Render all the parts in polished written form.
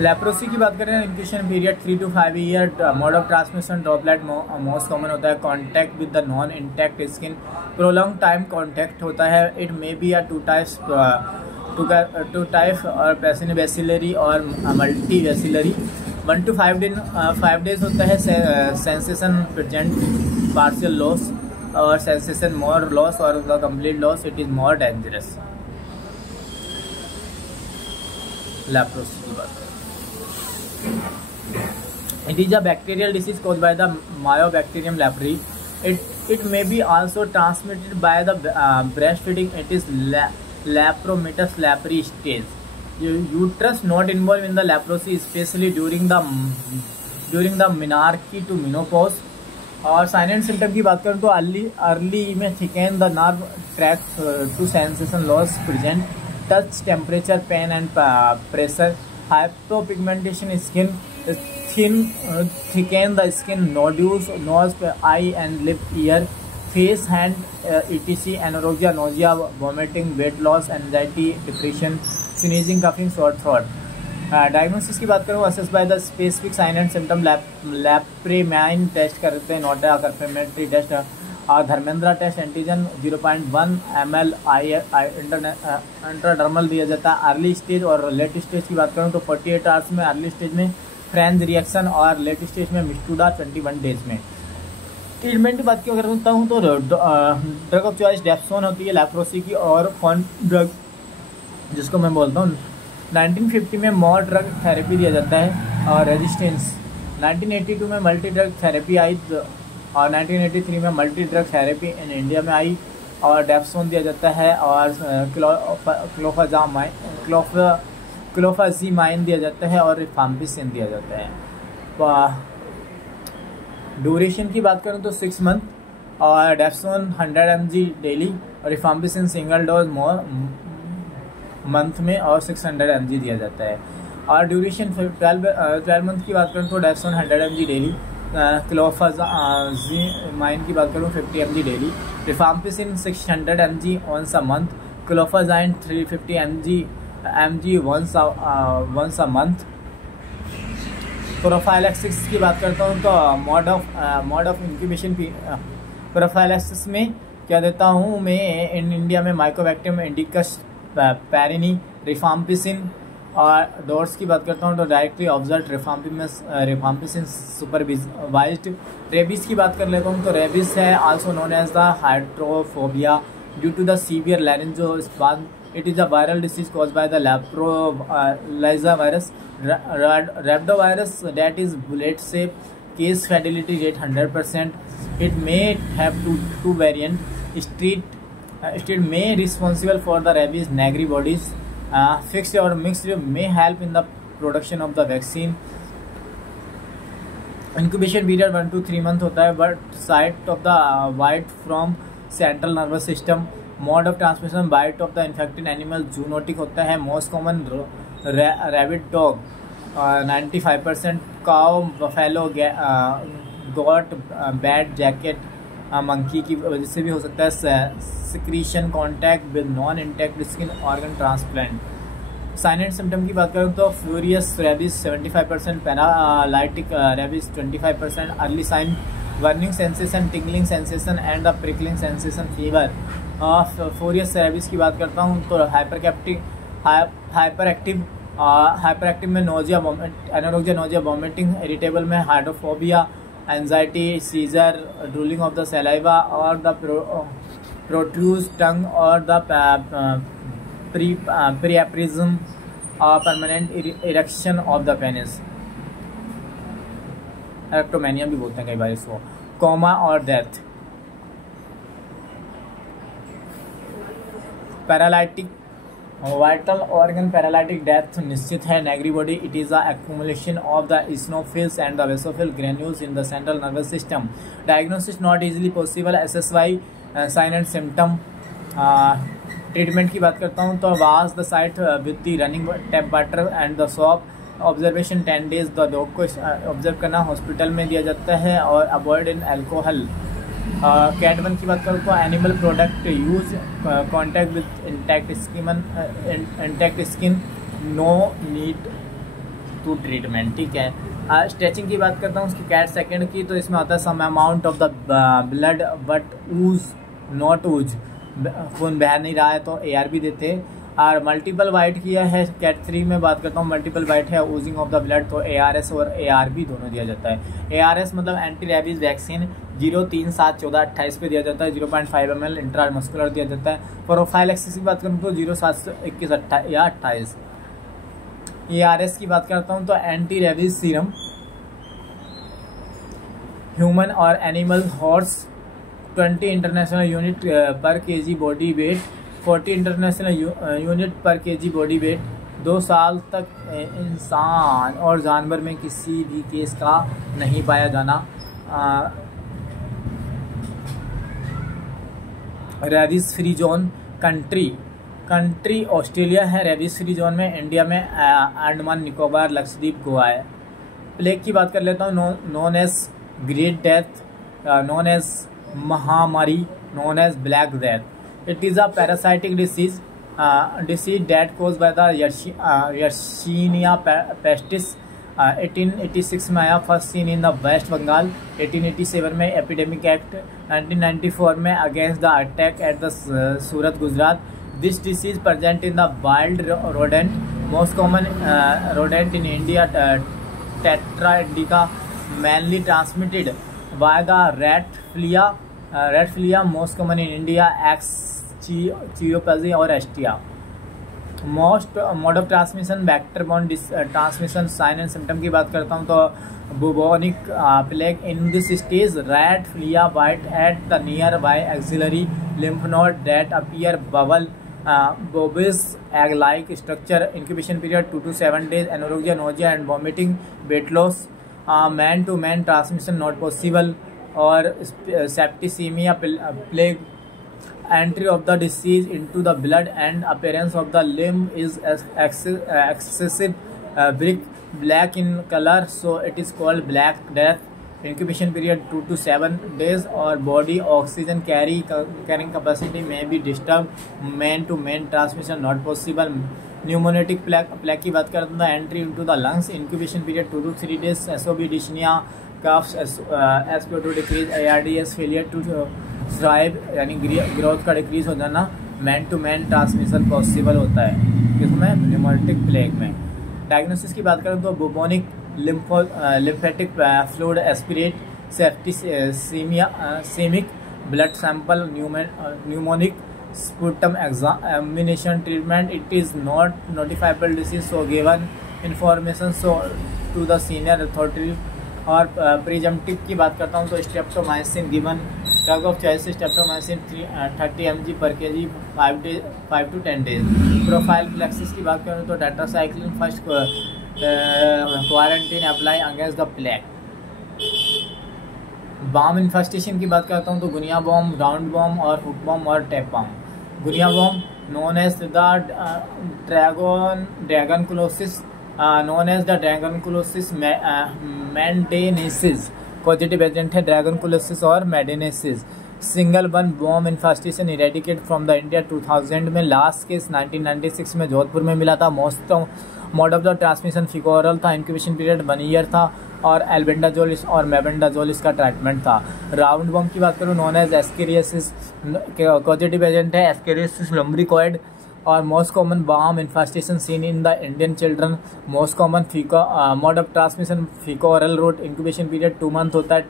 Leprosy की बात करें, incubation period 3 to 5 year. Mode of transmission droplet most common होता है। Contact with the non intact skin, prolong time contact होता है। It may be two type और passive bacillary और मल्टी बेसिलरी। 1 to 5 days होता है। सेंसेशन प्रेजेंट पार्शियल लॉस और sensation more loss और the complete loss, it is more dangerous. Leprosy की बात, it is a bacterial disease caused by the Mycobacterium leprae. It may be also transmitted by the breastfeeding. It is Lepromatous leprae stage. Uterus not involved in the leprosy, especially during the menarche to menopause. और sign and symptom की बात करूँ तो early में thicken the nerve track to sensation loss present, touch temperature pain and pressure, hypopigmentation skin, thicken the skin, nodules, nose, eye and lip, ear, face, hand, etc. Anorexia, nausea, vomiting, weight loss, anxiety, depression, sneezing, coughing, sore throat. Diagnosis की बात करूँ, assess by the specific sign and symptom. Lepromin test करते हैं, not a confirmatory test, Dharmendra test, antigen 0.1 ml intradermal दिया जाता है। Early stage और late stage की बात करूँ तो 48 आवर्स में अर्ली स्टेज में फ्रेंच रिएक्शन और लेट स्टेज में मिस्टूडा 21 डेज में। ट्रीटमेंट की बात क्यों करता हूँ तो ड्रग ऑफ चॉइस डेप्सोन होती है लेप्रोसी की, और कौन ड्रग जिसको मैं बोलता हूँ 1950 में मोर ड्रग थेरेपी दिया जाता है और रेजिस्टेंस। 1982 में मल्टी ड्रग थेरेपी आई और 1983 में मल्टी ड्रग थेरेपी इन इंडिया में आई और डेप्सोन दिया जाता है और क्लोफाजीमाइन दिया जाता है और रिफाम्पिसिन दिया जाता है। ड्यूरेशन की बात करूँ तो 6 मंथ और डेप्सोन 100 mg डेली और रिफाम्पिसिन सिंगल डोज मंथ में और 600 mg दिया जाता है। और ड्यूरेशन 12 मंथ की बात करूँ तो डेप्सोन 100 mg डेली, क्लोफाजीमाइन की बात करूँ 50 mg daily, rifampicin 600 mg once a month, क्लोफाजाइन 350 mg once a month। Prophylaxis की बात करता हूँ तो मोड ऑफ इंक्यूबेशन प्रोफाइलैक्सिस में क्या देता हूँ मैं इन इंडिया में माइकोबैक्टीरियम इंडिकस पैरिनी, रिफाम्पिसिन। और डोर्स की बात करता हूँ तो directly observe rifampicin supervised. Rabies की बात कर लेता हूँ तो रेबीज है also known as the hydrophobia due to the severe laryngospasm. It is a viral disease caused by the lyssa virus, rhabdovirus that is bullet shape, case fatality rate 100%. It may have two variant. Street may responsible for the rabies negri bodies. Fixed or mixed may help in the production of the vaccine. Incubation period 1 to 3 month होता है, but site of the bite from central nervous system. Mode of transmission bite of the infected animal zoonotic होता है. Most common rabbit dog, 95%, cow, buffalo, goat, bat, jacket, monkey की वजह से भी हो सकता है. Secretion contact with non-intact skin organ transplant. Sign and symptom की बात करूँ तो furious rabies 75%, paralytic rabies 25%, early sign burning sensation, tingling sensation and the prickling sensation, fever. Furious rabies की बात करता हूँ तो हाइपर एक्टिव में nausea, anorexia, nausea, vomiting, irritable में hydrophobia, anxiety, seizure, drooling of the saliva और the protrude tongue और the priapism और permanent erection of the penis, erectomania भी बोलते हैं कई बार इसको. कोमा और death. Paralytic vital organ paralytic death निश्चित है. Negri body, it is the accumulation of the eosinophils and the basophil granules in the central nervous system. Diagnosis not easily possible. SSY sign and symptom. Treatment की बात करता हूँ तो wash the site with the running tap water and the soap. Observation 10 days. The dog को observe करना hospital में दिया जाता है और अवॉइड इन एल्कोहल. कैट 1 की बात करूँ तो animal product use contact with intact skin, no need to treatment. ठीक है, स्ट्रेचिंग की बात करता हूँ उसकी कैट सेकंड की, तो इसमें होता है some amount of the blood but ooze not ooze, खून बह नहीं रहा है तो ARB देते हैं। और मल्टीपल वाइट किया है कैट 3 में बात करता हूँ, मल्टीपल वाइट है ऊजिंग ऑफ द ब्लड, तो ARS और ARB दोनों दिया जाता है। ARS मतलब एंटी रेबीज वैक्सीन 0371428 पे दिया जाता है, 0.5 ml इंट्रामस्कुलर दिया जाता है। प्रोफाइलैक्सिस की बात करूँ तो 0721 या 28। ARS की बात करता हूँ तो एंटी रेबीज सीरम ह्यूमन और एनिमल हॉर्स 20 इंटरनेशनल यूनिट पर KG body weight, 40 international unit पर केजी बॉडी वेट, 2 साल तक इंसान और जानवर में किसी भी केस का नहीं पाया जाना। Rabies free zone country Australia है, रेबीज फ्री जोन में इंडिया में अंडमान निकोबार लक्षद्वीप गोवा है। प्लेग की बात कर लेता हूँ, known as great death, known as महामारी, known as black death. It is a parasitic disease that caused by the Yersinia pestis। 1886 में आया, first seen in the West Bengal. 1887 में एपिडेमिक एक्ट, 1994 में against the attack at the Surat Gujarat. This disease present in the wild rodent, most common rodent in India tatera indica, mainly transmitted by the rat flea, most common in India, X Chiophagy और Astia। Most mode of transmission vector borne transmission. Sign and symptom की बात करता हूँ तो bubonic plague in this stage, rat flea bite at the near by axillary lymph node that appear bubble, bulbous egg-like structure, incubation period 2 to 7 days, anorexia, nausea and vomiting, weight loss, man to man transmission not possible, और septicemia plague, entry of the disease into the blood and appearance of the limb is excessive black in color, so it is called black death। incubation period 2 to 7 days, और body oxygen carrying capacity may be disturbed, man to man transmission not possible। pneumotic plaque की बात करते हैं, entry into the lungs, incubation period 2 to 3 days, SOB dyspnea, coughs, SpO2 decrease, ARDS failure to thrive यानी growth का decrease हो जाना, man to man transmission possible होता है किसमें, न्यूमोनिक प्लेग में। डायग्नोसिस की बात करें तो bubonic lymphatic fluid aspirate, septicemic blood sample, pneumonic sputum examination, treatment it is not notifiable disease, so given information so to the senior authority. और presumptive की बात करता हूँ तो streptomycin given, drug of choice streptomycin 30 mg per kg 5 to 10 days। Prophylaxis की बात करूँ तो tetracycline first quarantine apply against the plague. बॉम्ब इन्फेस्टेशन की बात करता हूँ तो गुनिया बॉम्ब, राउंड बॉम्ब और हुक बॉम्ब और टैप बॉम्ब। गुनिया बॉम्ब known as the dracunculosis, known as the dracunculosis medinensis, positive agent है ड्रैगनकुलोसिस और मैंडेनेसिस। सिंगल वन बॉम्ब infestation eradicate from the India 2000 में, लास्ट केस 1996 में जोधपुर में मिला था। Most mode of the transmission feco oral था, इंक्यूबेशन पीरियड 1 ईयर था, और एल्बेंडाजोल और मेबेंडाजोल इसका ट्रीटमेंट था। राउंड बॉम्ब की बात करूँ, known as ascariasis, positive agent है एस्केरियसिस लम्ब्रिकॉइड, और मोस्ट कॉमन बॉम्ब infestation seen in the Indian children. Most common mode of transmission feco oral route, incubation period 2 month होता है,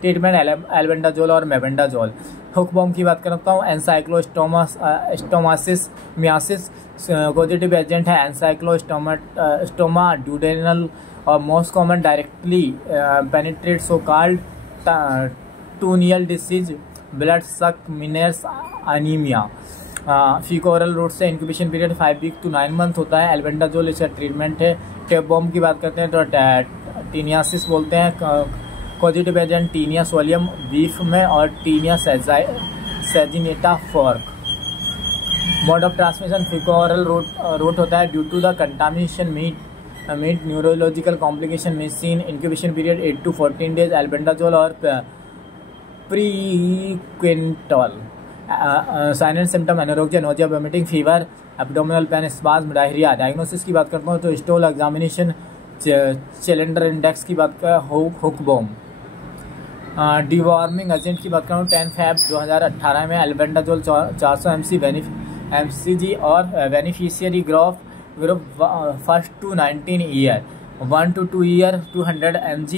ट्रीटमेंट एल्बेंडाजोल और मेबेंडाजोल। हुक बॉम्ब की बात करता हूँ, एनसाइक्लोस्टोमासिस मियासिस, पॉजिटिव एजेंट है एनसाइक्लोस्टोमा ड्यूडेनल, और most common directly penetrate so called tunnel disease, blood suck miners anaemia. Feco oral route से incubation period 5 week to 9 month होता है। एल्बेंडाजोल इसका ट्रीटमेंट है। टेप बॉम्ब की बात करते हैं तो टीनियासिस बोलते हैं, positive agent taenia solium beef में और taenia saginata pork. Mode of transmission feco oral route होता है, due to the contamination meat neurological complication में seen, incubation period 8 to 14 days. Albendazole और praziquantel. Sign and symptom anorexia, nausea, vomiting, fever, abdominal pain, spasm, diarrhoea. Diagnosis की बात करता हूँ तो stall examination challenger index की बात करें, हुक बॉम्ब। डिवॉर्मिंग एजेंट की बात करूँ 10 Feb 2018 में एल्बेंडाजोल 400 mcg और beneficiary group 1 to 19 year 1 to 2 year 200 mg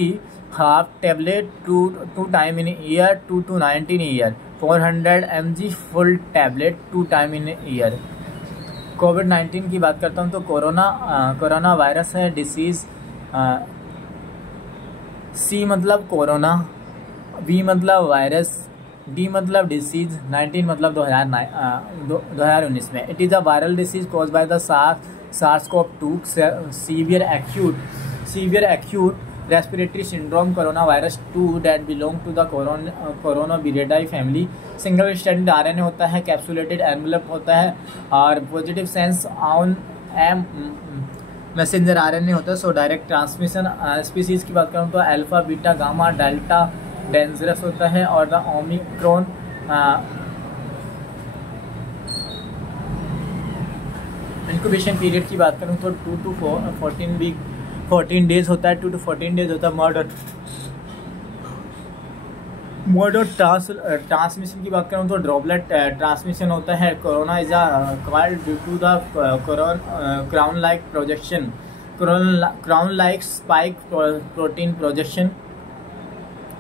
half tablet 2 time in year 2 to 19 year 400 mg full tablet 2 time in year. कोविड-19 की बात करता हूँ तो कोरोना वायरस है डिसीज़। सी मतलब कोरोना, वी मतलब वायरस, डी मतलब डिसीज, 19 मतलब 2019 में। It is a viral disease cause by the SARS-CoV-2 severe acute respiratory syndrome corona virus 2 that belong to the coronaviridae family. Single stranded RNA होता है, capsulated envelope होता है और positive sense on M messenger RNA होता है। So direct transmission species की बात करूँ तो alpha, beta, gamma, delta dangerous होता है और द ओमिक्रॉन। इंक्यूबेशन पीरियड की बात करूँ तो 2 to 14 डेज होता है। 2 to 14 डेज होता है। मोड ऑफ ट्रांसमिशन की बात करूँ तो ड्रॉपलेट ट्रांसमिशन होता है। Corona is called due to the crown like spike protein projection.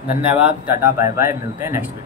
धन्यवाद, टाटा, बाय बाय, मिलते हैं नेक्स्ट वीडियो।